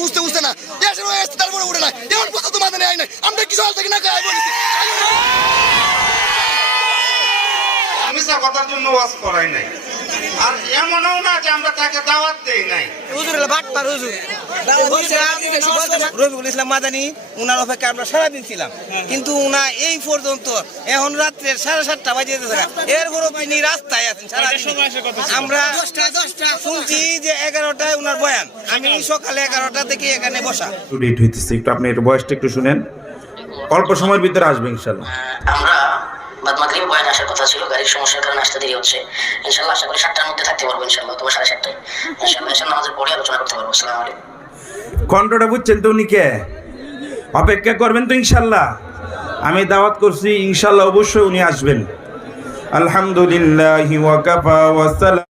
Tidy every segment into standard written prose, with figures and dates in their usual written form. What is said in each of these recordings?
বুঝতে বুঝতে না দেশের হয়ে আসছে তারপরে উঠে না এমন কথা তো মাথায় নেয় নাই আমরা কিছু হাল থেকে না খাই বলেছি মিশা কথার জন্য ওয়াজ করাই নাই আর এমনও না যে আমরা তাকে দাওয়াত দেই নাই হুজুরের বাটপার হুজুর রবিউল ইসলাম মাদানী উনার অপেক্ষা আমরা সারাদিন ছিলাম কিন্তু উনা এই পর্যন্ত এখন রাত্রে 7:30 বাজে এরপরও তিনি রাস্তায় আছেন সারাদিন আমরা শুনছি যে 11টায় উনার বয়ান আমি সকালে 11টা থেকে এখানে বসা লেট হইতেছে একটু আপনি এর বয়সটা একটু শুনেন অল্প সময়ের ভিতরে আসবে ইনশাআল্লাহ আমরা বাদ মাগরিব বয়ান আসার কথা ছিল গাড়ির সমস্যার কারণে আসতে দেরি হচ্ছে ইনশাআল্লাহ আশা করি 7টার মধ্যে থাকতে পারবো ইনশাআল্লাহ অথবা 7:30টায় ইনশাআল্লাহ এসে নামাজের পরে আলোচনা করতে পারবো আসসালামু আলাইকুম কণ্ঠটা বুঝছেন তো উনি কে অপেক্ষা করবেন তো ইনশাআল্লাহ আমি দাওয়াত করছি ইনশাআল্লাহ অবশ্যই উনি আসবেন আলহামদুলিল্লাহি ওয়া কাফা ওয়া সালাম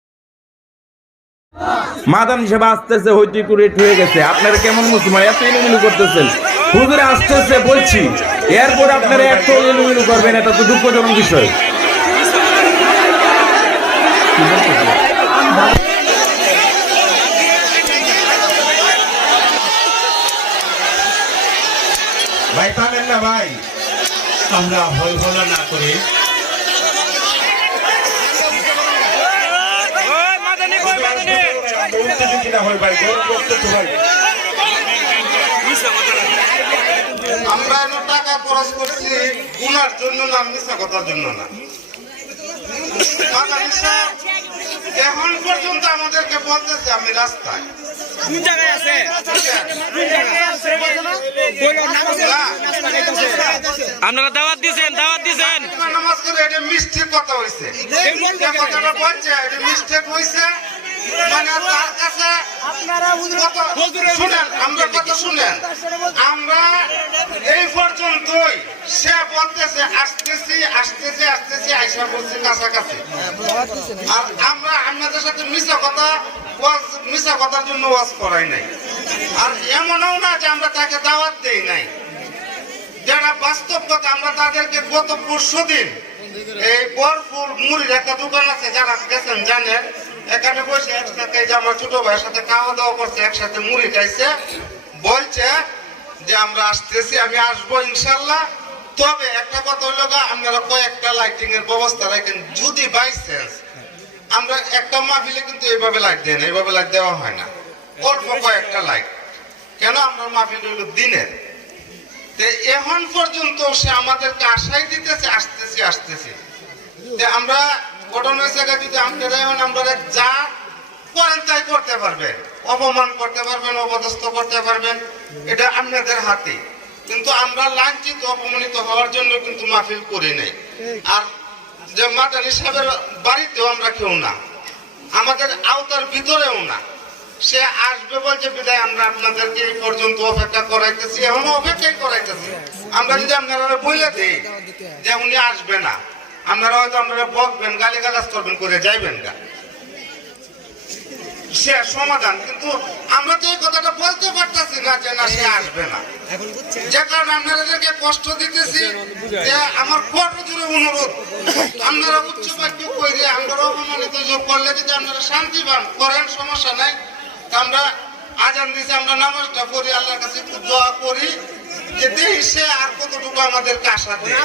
মাদান হিসেবে আসতেছে হইতে করে হয়ে গেছে আপনারা কেমন মুসলমান এত ইলুমিলু করতেছেন হুজুরে আসতেছে বলছি এরপর আপনারা এত ইলুমিলু করবেন এটা তো দুঃখজনক বিষয় ভাই থামেন না ভাই আমরা ভয় ভোলা না করে আমরা টাকা খরচ করছি গুনার জন্য না মিশা কথার জন্য না এখন পর্যন্ত আমাদেরকে বলতেছে আমি রাস্তায় আপনারা দাওয়াত দিছেন নামাজ করে এটা মিস্টেক কথা হয়েছে কথাটা বলছে এটা মিস্টেক হয়েছে মানে তার কাছে শুনেন আমরা কথা শুনেন আমরা এই পর্যন্তই সে বলতেছে আসতেছি আসতেছি আসতেছি আইসা বলছি কাছাকাছি আর আমরা আপনাদের সাথে মিশা কথার জন্য ওয়াজ করাই নাই আর এমনও না যে আমরা তাকে দাওয়াত দেই নাই যারা বাস্তব কথা আমরা তাদেরকে গত পরশুদিন এই বরফুল মুড়ির একটা দোকান আছে যারা গেছেন জানেন এখানে বসে একসাথে যে আমার ছোট ভাইয়ের সাথে খাওয়া দাওয়া করছে একসাথে মুড়ি খাইছে বলছে যে আমরা আসতেছি আমি আসবো ইনশাল্লাহ তবে একটা কথা হলো আপনারা কয়েকটা লাইটিং এর ব্যবস্থা রাখেন যদি বাই চান্স আমরা একটা মাহফিলে কিন্তু এইভাবে লাইট দেন এইভাবে লাইট দেওয়া হয় না অল্প কয়েকটা লাইট কেন আমরা মাহফিল হলো দিনের এখন পর্যন্ত সে আমাদেরকে আশাই দিতেছে আসতেছি আসতেছি আমরা ঘটনার জায়গায় যদি আপনারা এখন আমরা যা করেন তাই করতে পারবেন অপমান করতে পারবেন অপদস্থ করতে পারবেন এটা আপনাদের হাতে কিন্তু আমরা লাঞ্ছিত অপমানিত হওয়ার জন্য কিন্তু মাহফিল করি নাই আর যে মাদানী সাহেবের বাড়িতেও আমরা কেউ না আমাদের আওতার ভিতরেও না সে আসবে বলছে বিদায় আমরা আপনাদেরকে এই পর্যন্ত অপেক্ষা করাইতেছি এখনো অপেক্ষাই করাইতেছি আমরা যদি আপনারা বলে দিই যে উনি আসবে না আপনারা হয়তো আপনারা বকবেন গালিগালাজ করবেন করে যাইবেন গা সে সমাধান কিন্তু আমরা তো এই কথাটা বলতে পারতেছি না যে না সে আসবে না যে কারণে আপনাদেরকে কষ্ট দিতেছি যে আমার বড় জোরে অনুরোধ আপনারা উচ্চ বাক্য কইরে আমরা অপমানিত যোগ করলে যদি আপনারা শান্তি পান করেন সমস্যা নাই আমরা আজান দিছি আমরা নামাজটা পড়ি আল্লাহর কাছে একটু দোয়া করি যে দেখি সে আর কতটুকু আমাদেরকে আশা দেয়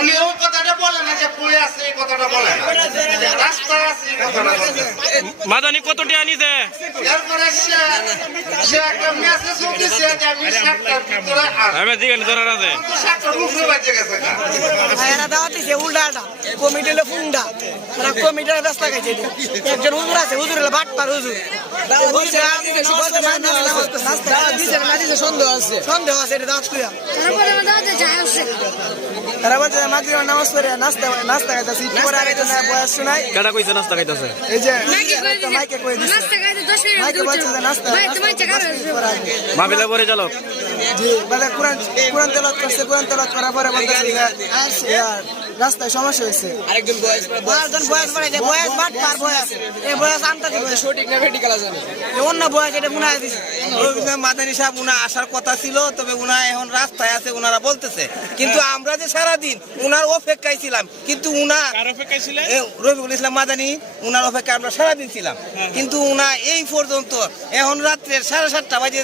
উনি ওই কথাটা বলে না যে কই আছে এই কথাটা বলে না রাস্তায় আছে এই কথাটা বলে মাদানী কতটি আনিছে এরপরে সে একটা মেসেজ দিছে যে আমি 7টার ভিতরে আসব আমি জিজ্ঞাসা করার আছে 7টার উপরে বাজে গেছে না এরা দাওয়াত দিছে উল্টাটা কমিটিলে ফুন্ডা এরা কমিটির ব্যস্ত লাগাইছে একজন হুজুর আছে হুজুরের বাটপার হুজুর সন্দেহ আছে এটা দাওয়াত কইয়া তারা বলছে মাগরিবের নামাজ পড়ে নাস্তা খাইতাছি পরে আরেকজন বয়স শোনাই কেডা কইছে নাস্তা খাইতাছে এই যে মাইকে কই দিছে মাইকে বলছে যে নাস্তা মাহফিলে পরে চলো জি বলে কোরআন তেলাওয়াত করছে কোরআন তেলাওয়াত করার পরে বলতেছে রাস্তায় সমস্যা হয়েছে আরেকজন বয়স বাড়াইছে বয়স বাট পার বয়স এই বয়স আনতে দিবে সঠিক না মেডিকেল আছে অন্য বয়স এটা উনা দিছে মাদানী সাহেব উনা আসার কথা ছিল তবে উনা এখন রাস্তায় আছে উনারা বলতেছে কিন্তু আমরা যে সারাদিন উনার অপেক্ষায় ছিলাম কিন্তু উনা রফিকুল ইসলাম মাদানী উনার অপেক্ষায় আমরা সারাদিন ছিলাম কিন্তু উনা এই পর্যন্ত এখন রাত্রে 7:30 বাজে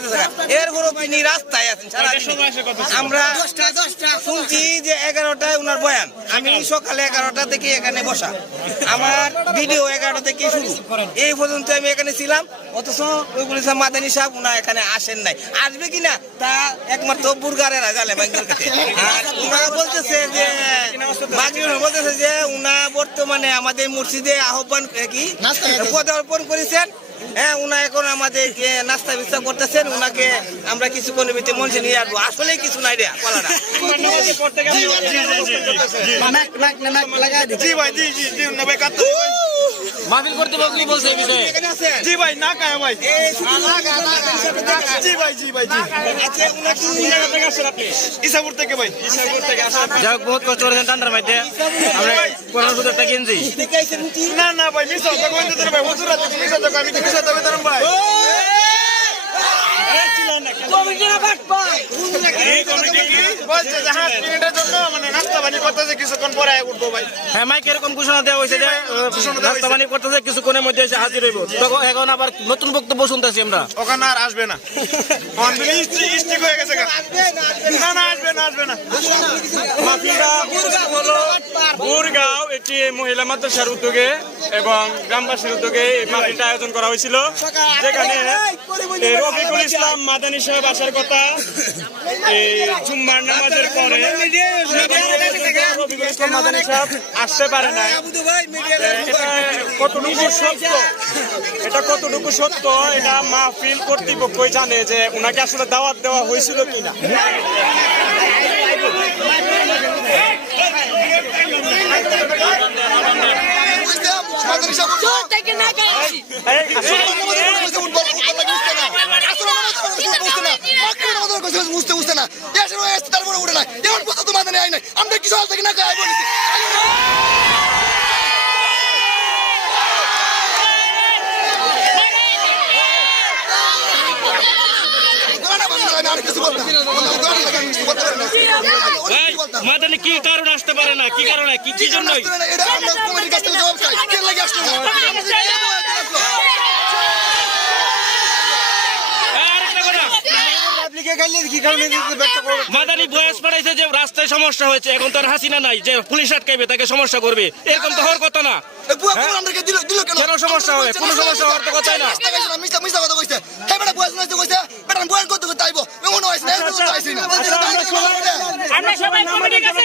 এরপরও তিনি রাস্তায় আছেন সারাদিন আমরা শুনছি যে 11টায় উনার বয়ান আমি সকালে 11টা থেকে এখানে বসা আমার ভিডিও 11টা থেকে শুরু এই পর্যন্ত আমি এখানে ছিলাম অথচ রফিকুল ইসলাম মাদানী সাহেব উনা এখানে আসেন নাই আসবে কিনা তা একমাত্র বুরগারেরা জানে ব্যাংকের কাছে আর উনারা বলতেছে যে বলতেছে যে উনা বর্তমানে আমাদের মসজিদে আহ্বান কি পদার্পণ করেছেন হ্যাঁ উনা এখন আমাদের নাস্তা বিস্তা করতেছেন উনাকে আমরা কিছুক্ষণের ভিতরে মঞ্চে নিয়ে আসবো আসলে কিছু নাই রে বলাটা মাহফিল কর্তৃপক্ষ কি বলছে এই বিষয়ে? জি ভাই না কায়া ভাই জি ভাই ইসাপুর থেকে ভাই যাই হোক, বহুত কষ্ট করেছেন ঠান্ডার মধ্যে আমরা 1500 টাকা কিনছি। না ভাই মিশা তো কোন দিতে ভাই হুজুর আছে মিশা তো আমি তো মিশা তো বেতন ভাই কমিটিরা বাট পায় এই কমিটি কি বলছে যে 5 মিনিটের জন্য মানে নাস্তা পানি করতেছে কিছুক্ষণ পরে উঠবো ভাই হ্যাঁ মাইকে এরকম ঘোষণা দেওয়া হয়েছে যে নাস্তা পানি করতেছে কিছুক্ষণের মধ্যে এসে হাজির হইব। তখন এখন আবার নতুন বক্তব্য শুনতেছি আমরা। ওখানে আর আসবে না স্টিক হয়ে গেছে না আসবে না মাহফিলটা হলো বুরগাঁও একটি মহিলা মাদ্রাসার উদ্যোগে এবং গ্রামবাসীর উদ্যোগে এই মাহফিলটা আয়োজন করা হয়েছিল, যেখানে রফিকুল ইসলাম মাদানী সাহেব আসার কথা এই জুম্মার নামাজের পরে রফিকুল ইসলাম মাদানী সাহেব আসতে পারে নাই। এটা কতটুকু সত্য এটা মাহফিল কর্তৃপক্ষই জানে যে ওনাকে আসলে দাওয়াত দেওয়া হয়েছিল কিনা। বুঝতে না দেশের হয়ে আসছে তারপরে উঠে না এমন কথা তো মাথায় আয় নাই আমরা কিছু হাল থেকে না খাই বলেছি মাদানী কি কারণে আসতে পারে না, কি কারণে, কি জন্য? এটা আমরা কমিটির কাছ থেকে জবাব চাই কেন লাগে আসলো না মাদানী বয়স বাড়াইছে যে রাস্তায় সমস্যা হয়েছে, এখন তার হাসিনা নাই যে পুলিশ আটকাইবে তাকে সমস্যা করবে, এরকম তো হওয়ার কথা না। কেন সমস্যা হবে? কোনো সমস্যা হওয়ার তো কথাই না। মিথ্যা কথা কইছে হ্যাঁ বেটা বয়স নষ্ট কইছে বেটা বয়স করতে করতে আইবো এমন হইছে না আমরা সবাই কমিটির কাছে